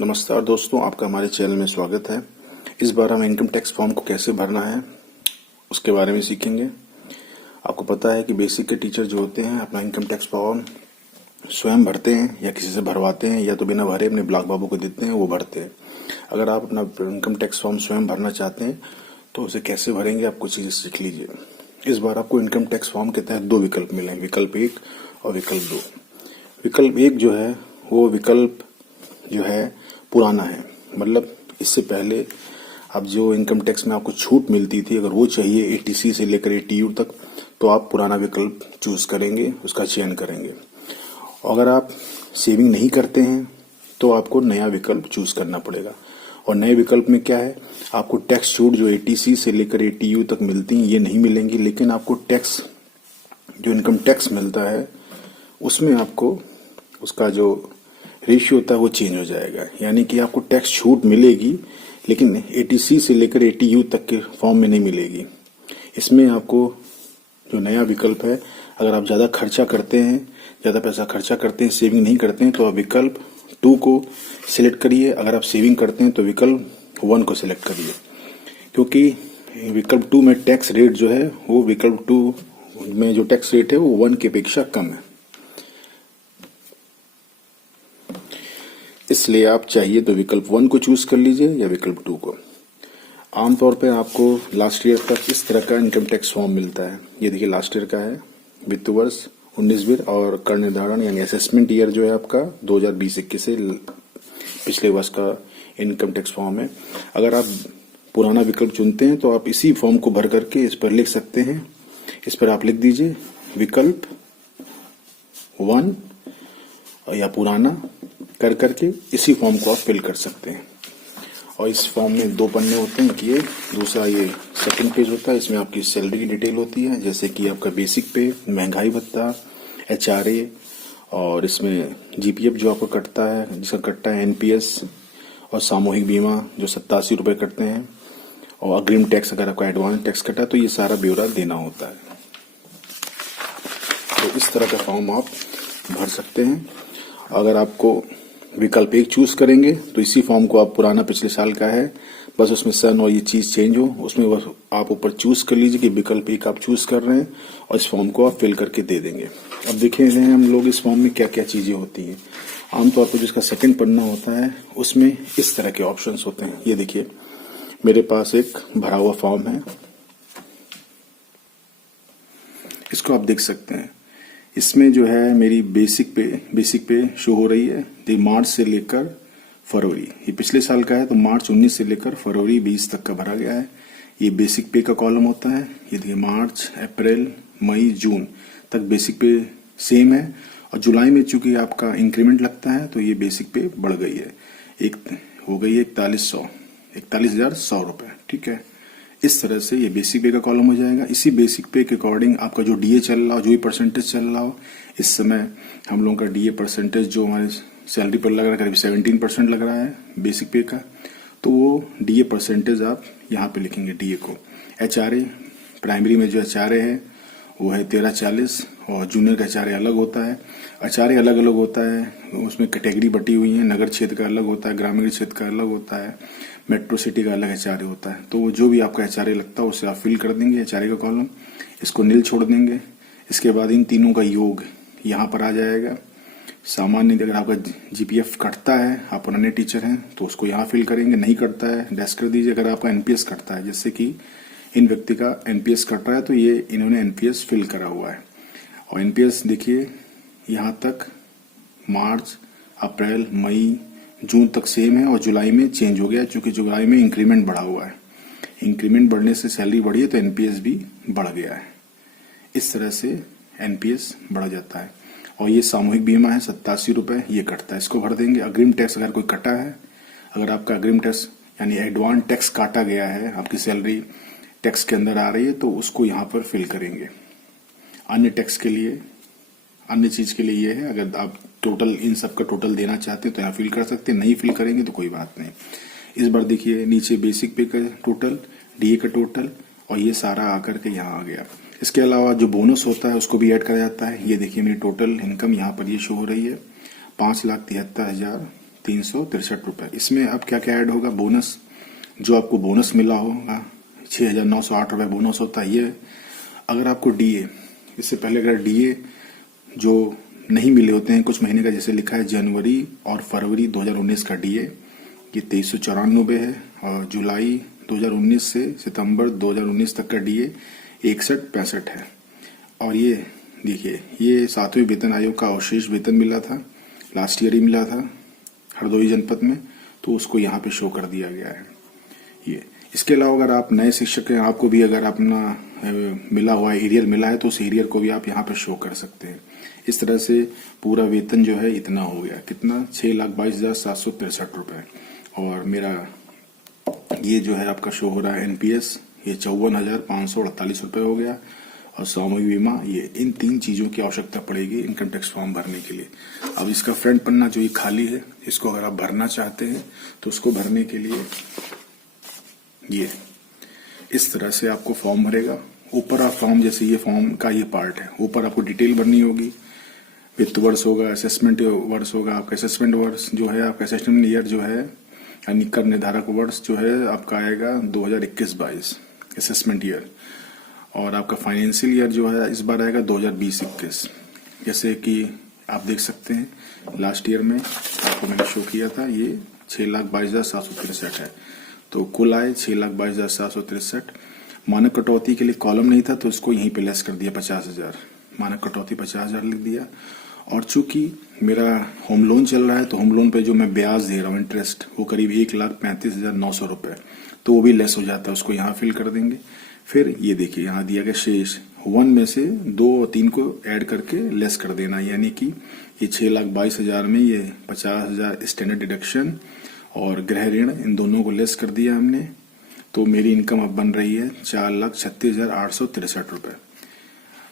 नमस्कार दोस्तों, आपका हमारे चैनल में स्वागत है। इस बार हम इनकम टैक्स फॉर्म को कैसे भरना है उसके बारे में सीखेंगे। आपको पता है कि बेसिक के टीचर जो होते हैं अपना इनकम टैक्स फॉर्म स्वयं भरते हैं या किसी से भरवाते हैं या तो बिना भरे अपने ब्लॉक बाबू को देते हैं, वो भरते हैं। अगर आप अपना इनकम टैक्स फॉर्म स्वयं भरना चाहते हैं तो उसे कैसे भरेंगे आप कुछ चीज़ें सीख लीजिए। इस बार आपको इनकम टैक्स फॉर्म के तहत 2 विकल्प मिले, विकल्प 1 और विकल्प 2। विकल्प 1 जो है वो विकल्प जो है पुराना है, मतलब इससे पहले अब जो इनकम टैक्स में आपको छूट मिलती थी, अगर वो चाहिए एटीसी से लेकर एटीयू तक, तो आप पुराना विकल्प चूज करेंगे, उसका चयन करेंगे। अगर आप सेविंग नहीं करते हैं तो आपको नया विकल्प चूज करना पड़ेगा। और नए विकल्प में क्या है, आपको टैक्स छूट जो एटीसी से लेकर एटीयू तक मिलती हैं ये नहीं मिलेंगी, लेकिन आपको टैक्स जो इनकम टैक्स मिलता है उसमें आपको उसका जो रेशियो होता है वो चेंज हो जाएगा। यानी कि आपको टैक्स छूट मिलेगी लेकिन एटीसी से लेकर एटीयू तक के फॉर्म में नहीं मिलेगी। इसमें आपको जो नया विकल्प है, अगर आप ज़्यादा खर्चा करते हैं, ज़्यादा पैसा खर्चा करते हैं, सेविंग नहीं करते हैं, तो आप विकल्प 2 को सिलेक्ट करिए। अगर आप सेविंग करते हैं तो विकल्प 1 को सिलेक्ट करिए, क्योंकि विकल्प 2 में टैक्स रेट जो है वो विकल्प 2 में जो टैक्स रेट है वो 1 की अपेक्षा कम है। इसलिए आप चाहिए तो विकल्प 1 को चूज कर लीजिए या विकल्प 2 को। आमतौर पर आपको लास्ट ईयर तक इस तरह का इनकम टैक्स फॉर्म मिलता है। ये देखिए लास्ट ईयर का है, वित्त वर्ष 19-20 और कर निर्धारण यानी असेसमेंट ईयर जो है आपका 2020-21 से पिछले वर्ष का इनकम टैक्स फॉर्म है। अगर आप पुराना विकल्प चुनते हैं तो आप इसी फॉर्म को भर करके इस पर लिख सकते हैं। इस पर आप लिख दीजिए विकल्प 1 या पुराना कर करके इसी फॉर्म को आप फिल कर सकते हैं। और इस फॉर्म में 2 पन्ने होते हैं कि ये दूसरा ये सेकंड पेज होता है, इसमें आपकी सैलरी की डिटेल होती है, जैसे कि आपका बेसिक पे, महंगाई भत्ता, एचआरए, और इसमें जीपीएफ जो आपको कटता है, जिसका कटता है एनपीएस, और सामूहिक बीमा जो 87 रुपये कटते हैं, और अग्रिम टैक्स अगर आपका एडवांस टैक्स कटा तो ये सारा ब्यौरा देना होता है। तो इस तरह का फॉर्म आप भर सकते हैं। अगर आपको विकल्प 1 चूज करेंगे तो इसी फॉर्म को आप पुराना पिछले साल का है, बस उसमें सन और ये चीज चेंज हो, उसमें बस आप ऊपर चूज कर लीजिए कि विकल्प 1 आप चूज कर रहे हैं और इस फॉर्म को आप फिल करके दे देंगे। अब देखे हैं हम लोग इस फॉर्म में क्या क्या चीजें होती हैं। आमतौर पर जिसका सेकंड पन्ना होता है उसमें इस तरह के ऑप्शंस होते हैं। ये देखिए मेरे पास एक भरा हुआ फॉर्म है, इसको आप देख सकते हैं। इसमें जो है मेरी बेसिक पे शो हो रही है मार्च से लेकर फरवरी, ये पिछले साल का है तो मार्च 19 से लेकर फरवरी 20 तक का भरा गया है। ये बेसिक पे का कॉलम होता है। ये देखिए मार्च, अप्रैल, मई, जून तक बेसिक पे सेम है, और जुलाई में चूंकि आपका इंक्रीमेंट लगता है तो ये बेसिक पे बढ़ गई है, एक हो गई है 41,100 रुपए। ठीक है, इस तरह से ये बेसिक पे का कॉलम हो जाएगा। इसी बेसिक पे के अकॉर्डिंग आपका जो डीए चल रहा हो, जो भी परसेंटेज चल रहा हो, इस समय हम लोगों का डीए परसेंटेज जो हमारे सैलरी पर लग रहा है करीब 17% लग रहा है बेसिक पे का, तो वो डीए परसेंटेज आप यहाँ पे लिखेंगे डीए को। एचआरए प्राइमरी में जो एचआरए है वो है 1340, और जूनियर का एचआरए अलग होता है। एचआरए अलग अलग होता है, उसमें कैटेगरी बटी हुई है, नगर क्षेत्र का अलग होता है, ग्रामीण क्षेत्र का अलग होता है, मेट्रो सिटी का अलग एचआरए होता है। तो जो भी आपका एचआरए लगता है उसे आप फिल कर देंगे एचआरए का कॉलम, इसको नील छोड़ देंगे। इसके बाद इन तीनों का योग यहाँ पर आ जाएगा। सामान्य अगर आपका जीपीएफ कटता है, आप पुराने टीचर हैं तो उसको यहाँ फिल करेंगे, नहीं कटता है डैश कर दीजिए। अगर आपका एनपीएस कटता है, जैसे कि इन व्यक्ति का एनपीएस कट रहा है तो ये इन्होंने एनपीएस फिल करा हुआ है। और एनपीएस देखिए यहाँ तक मार्च, अप्रैल, मई, जून तक सेम है, और जुलाई में चेंज हो गया क्योंकि जुलाई में इंक्रीमेंट बढ़ा हुआ है। इंक्रीमेंट बढ़ने से सैलरी बढ़ी है तो एनपीएस भी बढ़ गया है। इस तरह से एनपीएस बढ़ जाता है। और ये सामूहिक बीमा है 87 रुपये, ये कटता है, इसको भर देंगे। अग्रिम टैक्स अगर कोई कटा है, अगर आपका अग्रिम टैक्स यानी एडवांस टैक्स काटा गया है, आपकी सैलरी टैक्स के अंदर आ रही है तो उसको यहाँ पर फिल करेंगे। अन्य टैक्स के लिए, अन्य चीज के लिए ये है, अगर आप टोटल इन सब का टोटल देना चाहते हैं तो यहाँ फिल कर सकते हैं, नहीं फिल करेंगे तो कोई बात नहीं। इस बार देखिए नीचे बेसिक पे का टोटल, डीए का टोटल, और ये सारा आकर के यहाँ आ गया। इसके अलावा जो बोनस होता है उसको भी ऐड करा जाता है। ये देखिए मेरी टोटल इनकम यहाँ पर ये शो हो रही है 5,73,000 ₹363। इसमें अब क्या क्या ऐड होगा, बोनस, जो आपको बोनस मिला होगा ₹6,908 बोनस होता है ये। अगर आपको डीए, इससे पहले अगर डीए जो नहीं मिले होते हैं कुछ महीने का, जैसे लिखा है जनवरी और फरवरी 2019 का डीए, ये 2394 है, और जुलाई 2019 से सितंबर 2019 तक का डीए 6165 है। और ये देखिए, ये 7वें वेतन आयोग का अवशेष वेतन मिला था, लास्ट ईयर ही मिला था हरदोई जनपद में, तो उसको यहाँ पे शो कर दिया गया है ये। इसके अलावा अगर आप नए शिक्षक हैं, आपको भी अगर अपना मिला हुआ एरियर मिला है तो उस एरियर को भी आप यहाँ पे शो कर सकते हैं। इस तरह से पूरा वेतन जो है इतना हो गया, कितना, ₹6,22,763। और मेरा ये जो है आपका शो हो रहा है एनपीएस, ये ₹54,548 हो गया। और सामूहिक बीमा, ये इन 3 चीजों की आवश्यकता पड़ेगी इनकम टैक्स फॉर्म भरने के लिए। अब इसका फ्रंट पन्ना जो ये खाली है, इसको अगर आप भरना चाहते हैं तो उसको भरने के लिए ये इस तरह से आपको फॉर्म भरेगा। ऊपर आप फॉर्म, जैसे ये फॉर्म का ये पार्ट है, ऊपर आपको डिटेल भरनी होगी, वित्त वर्ष होगा, असेसमेंट वर्ष होगा, आपका असेसमेंट वर्ष जो है, आपका असेसमेंट ईयर जो है, यानी कर निर्धारक वर्ष जो है आपका आएगा 2021-22 असेसमेंट ईयर। और आपका फाइनेंशियल ईयर जो है इस बार आएगा 2020-21। जैसे कि आप देख सकते हैं लास्ट ईयर में आपको मैंने शो किया था, ये 6,22,763 है, तो कुल आय 6,22,763। मानक कटौती के लिए कॉलम नहीं था तो इसको यहीं पे लेस कर दिया 50,000, मानक कटौती 50,000 लिख दिया। और चूंकि मेरा होम लोन चल रहा है तो होम लोन पे जो मैं ब्याज दे रहा हूँ इंटरेस्ट, वो करीब ₹1,35,900, तो वो भी लेस हो जाता है, उसको यहाँ फिल कर देंगे। फिर ये देखिए यहाँ दिया गया शेष 1 में से 2 और 3 को ऐड करके लेस कर देना, यानी कि ये 6,22,000 में ये 50,000 स्टैंडर्ड डिडक्शन और गृह ऋण, इन दोनों को लेस कर दिया हमने, तो मेरी इनकम अब बन रही है ₹4,36,863।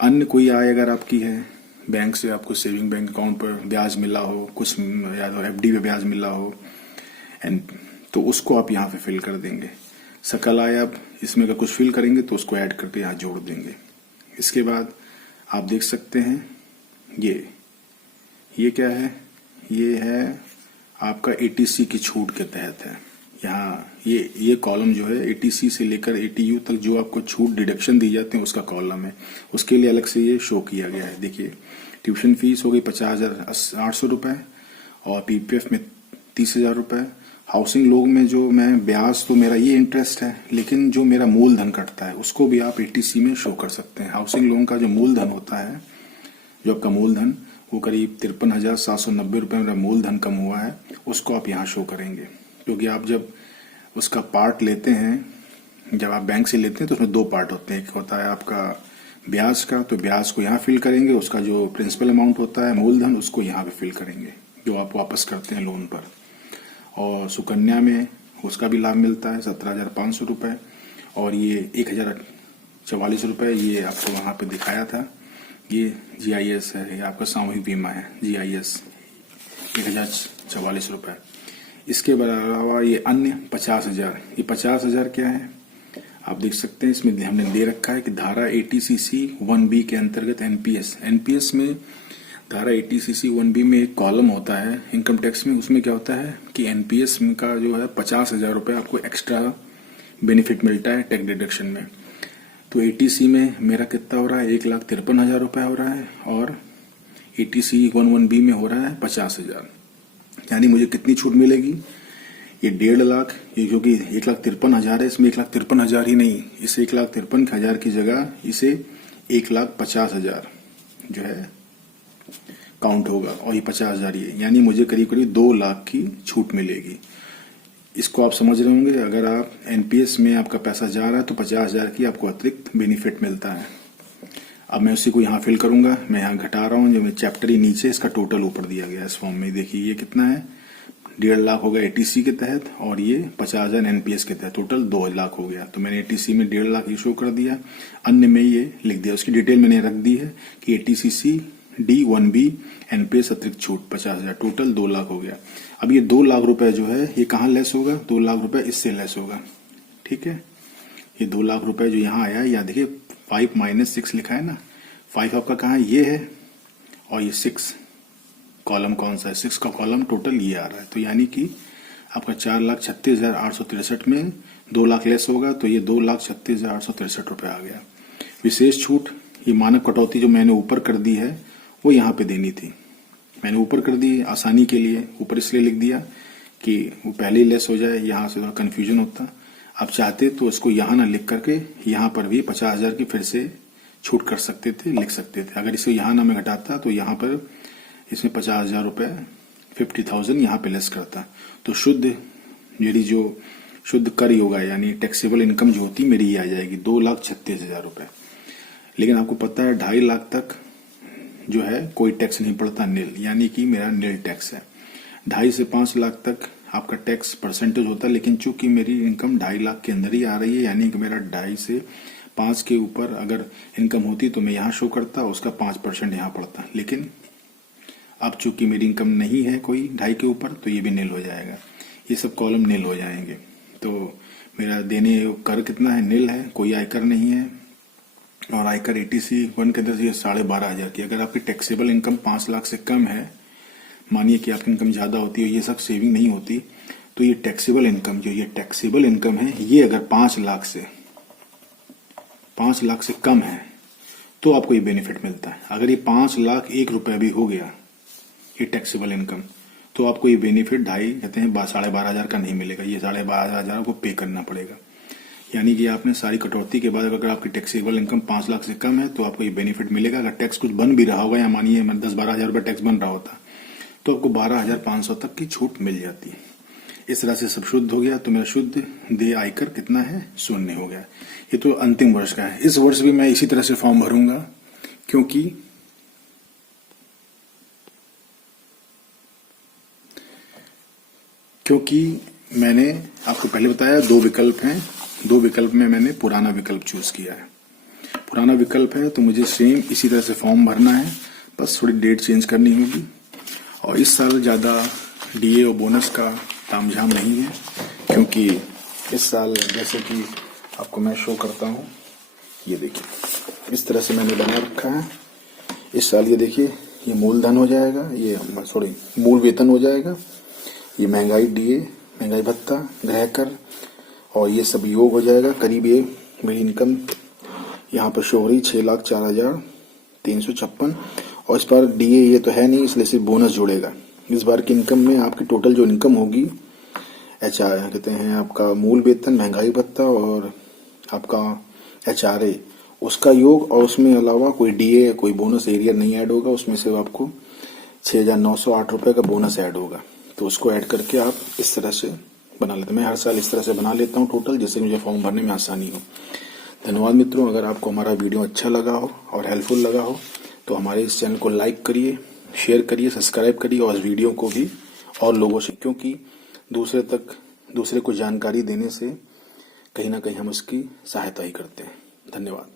अन्य कोई आय अगर आपकी है, बैंक से आपको सेविंग बैंक अकाउंट पर ब्याज मिला हो, कुछ या तो एफडी पे ब्याज मिला हो, तो उसको आप यहाँ पे फिल कर देंगे। सकल आय आप इसमें अगर कुछ फिल करेंगे तो उसको ऐड करके यहाँ जोड़ देंगे। इसके बाद आप देख सकते हैं ये क्या है, ये है आपका एटीसी की छूट के तहत है। यहाँ ये कॉलम जो है एटीसी से लेकर एटीयू तक जो आपको छूट डिडक्शन दी जाती है उसका कॉलम है, उसके लिए अलग से ये शो किया गया है। देखिए ट्यूशन फीस हो गई ₹50,800 और पीपीएफ में ₹30,000। हाउसिंग लोन में जो मैं ब्याज, तो मेरा ये इंटरेस्ट है, लेकिन जो मेरा मूलधन कटता है उसको भी आप एटीसी में शो कर सकते हैं। हाउसिंग लोन का जो मूलधन होता है, जो आपका मूलधन, वो करीब ₹53,790 मेरा मूलधन कम हुआ है, उसको आप यहाँ शो करेंगे। क्योंकि आप जब उसका पार्ट लेते हैं, जब आप बैंक से लेते हैं तो उसमें 2 पार्ट होते हैं, एक होता है आपका ब्याज का, तो ब्याज को यहाँ फिल करेंगे, उसका जो प्रिंसिपल अमाउंट होता है मूलधन, उसको यहाँ पे फिल करेंगे जो आप वापस करते हैं लोन पर। और सुकन्या में उसका भी लाभ मिलता है ₹17,500, और ये ₹1,044 ये आपको वहाँ पे दिखाया था, ये जीआईएस है, ये आपका सामूहिक बीमा है, जीआईएस ₹1,044। इसके अलावा ये अन्य 50,000, ये 50,000 क्या है आप देख सकते हैं, इसमें हमने दे रखा है कि धारा ATCC 1B के अंतर्गत एनपीएस में धारा ATCC 1B में एक कॉलम होता है इनकम टैक्स में, उसमें क्या होता है कि एनपीएस का जो है ₹50,000 आपको एक्स्ट्रा बेनिफिट मिलता है टैक्स डिडक्शन में। तो एटीसी में मेरा कितना हो रहा है, ₹1,53,000 हो रहा है, और ATC 11B में हो रहा है 50,000। यानी मुझे कितनी छूट मिलेगी, ये 1.5 लाख, ये जो कि 1,53,000 है, इसमें 1,53,000 ही नहीं, इस 1,53,000 की जगह इसे 1,50,000 जो है काउंट होगा, और ये 50,000 ये, यानी मुझे करीब करीब 2 लाख की छूट मिलेगी। इसको आप समझ रहे होंगे, अगर आप एनपीएस में आपका पैसा जा रहा है तो 50,000 की आपको अतिरिक्त बेनिफिट मिलता है। अब मैं उसी को यहाँ फिल करूंगा, मैं यहाँ घटा रहा हूँ, जो मैं चैप्टर ही नीचे इसका टोटल ऊपर दिया गया है इस फॉर्म में। देखिए ये कितना है, 1.5 लाख हो गया एटीसी के तहत, और ये 50,000 एनपीएस के तहत, टोटल 2 लाख हो गया। तो मैंने एटीसी में 1.5 लाख इशू कर दिया, अन्य में ये लिख दिया, उसकी डिटेल मैंने रख दी है कि ATCC D1B एनपीएस अतिरिक्त छूट 50,000, टोटल 2 लाख हो गया। अब ये 2 लाख रुपए जो है ये कहाँ लेस होगा, 2 लाख रुपए इससे लेस होगा, ठीक है। ये 2 लाख रुपए जो यहाँ आया, या देखिए 5 - 6 लिखा है ना, 5 आपका कहाँ है, ये है, और ये 6 कॉलम कौन सा है, 6 का कॉलम टोटल ये आ रहा है। तो यानी कि आपका 4,36,863 में 2 लाख लेस होगा, तो ये 2,36,863 रुपये आ गया। विशेष छूट, ये मानक कटौती जो मैंने ऊपर कर दी है वो यहाँ पे देनी थी। मैंने ऊपर कर दी आसानी के लिए, ऊपर इसलिए लिख दिया कि वो पहले ही लेस हो जाए, यहाँ से थोड़ा कन्फ्यूजन होता। आप चाहते तो इसको यहाँ ना लिख करके यहाँ पर भी 50,000 की फिर से छूट कर सकते थे, लिख सकते थे। अगर इसे यहाँ ना मैं घटाता तो यहाँ पर इसमें 50,000 रुपये 50,000 यहाँ पे लेस करता, तो शुद्ध मेरी जो शुद्ध कर होगा यानी टैक्सेबल इनकम जो होती मेरी ये आ जाएगी 2,36,000 रुपये। लेकिन आपको पता है 2.5 लाख तक जो है कोई टैक्स नहीं पड़ता, नील, यानी कि मेरा नील टैक्स है। 2.5 से 5 लाख तक आपका टैक्स परसेंटेज होता है, लेकिन चूंकि मेरी इनकम 2.5 लाख के अंदर ही आ रही है, यानी कि मेरा 2.5 से 5 के ऊपर अगर इनकम होती तो मैं यहाँ शो करता, उसका 5% यहाँ पड़ता। लेकिन अब चूंकि मेरी इनकम नहीं है कोई 2.5 के ऊपर, तो ये भी नील हो जाएगा, ये सब कॉलम नील हो जाएंगे। तो मेरा देने कर कितना है, नील है, कोई आयकर नहीं है। और आयकर ATC 1 के अंदर ये 12,500 की। अगर आपकी टैक्सेबल इनकम 5 लाख से कम है, मानिए कि आपकी इनकम ज्यादा होती है, ये सब सेविंग नहीं होती, तो ये टैक्सेबल इनकम जो ये टैक्सेबल इनकम है, ये अगर 5 लाख से कम है तो आपको ये बेनिफिट मिलता है। अगर ये 5 लाख 1 रुपया भी हो गया ये टैक्सेबल इनकम, तो आपको ये बेनिफिट 2.5 कहते हैं 12,500 का नहीं मिलेगा, ये 12,500 को पे करना पड़ेगा। यानी कि आपने सारी कटौती के बाद अगर आपकी टैक्सेबल इनकम 5 लाख से कम है तो आपको ये बेनिफिट मिलेगा। अगर टैक्स कुछ बन भी रहा होगा, या मानिए 10-12 रुपये टैक्स बन रहा होता, तो आपको 12,500 तक की छूट मिल जाती है। इस तरह से सब शुद्ध हो गया, तो मेरा शुद्ध देय आयकर कितना है, 0 हो गया। ये तो अंतिम वर्ष का है। इस वर्ष भी मैं इसी तरह से फॉर्म भरूंगा, क्योंकि मैंने आपको पहले बताया 2 विकल्प हैं, 2 विकल्प में मैंने पुराना विकल्प चूज किया है। पुराना विकल्प है तो मुझे सेम इसी तरह से फॉर्म भरना है, बस थोड़ी डेट चेंज करनी होगी। और इस साल ज्यादा DA और बोनस का तामझाम नहीं है, क्योंकि इस साल जैसे कि आपको मैं शो करता हूँ, ये देखिए इस तरह से मैंने बना रखा है। इस साल ये देखिए, ये मूलधन हो जाएगा, ये सॉरी मूल वेतन हो जाएगा, ये महंगाई DA, महंगाई भत्ता, गृह कर और ये सब योग हो जाएगा। करीब ये मेरी इनकम यहाँ पर शो हो रही 6,04,356। और इस बार DA ये तो है नहीं, इसलिए सिर्फ बोनस जुड़ेगा। इस बार की इनकम में आपकी टोटल जो इनकम होगी, HR कहते हैं आपका मूल वेतन, महंगाई भत्ता और आपका HRA, उसका योग, और उसमें अलावा कोई DA कोई बोनस एरिया नहीं ऐड होगा। उसमें से आपको 6,908 रुपये का बोनस ऐड होगा, तो उसको ऐड करके आप इस तरह से बना लेते हैं। मैं हर साल इस तरह से बना लेता हूँ टोटल, जिससे मुझे फॉर्म भरने में आसानी हो। धन्यवाद मित्रों। अगर आपको हमारा वीडियो अच्छा लगा हो और हेल्पफुल लगा हो तो हमारे इस चैनल को लाइक करिए, शेयर करिए, सब्सक्राइब करिए और इस वीडियो को भी और लोगों से, क्योंकि दूसरे को जानकारी देने से कहीं ना कहीं हम उसकी सहायता ही करते हैं। धन्यवाद।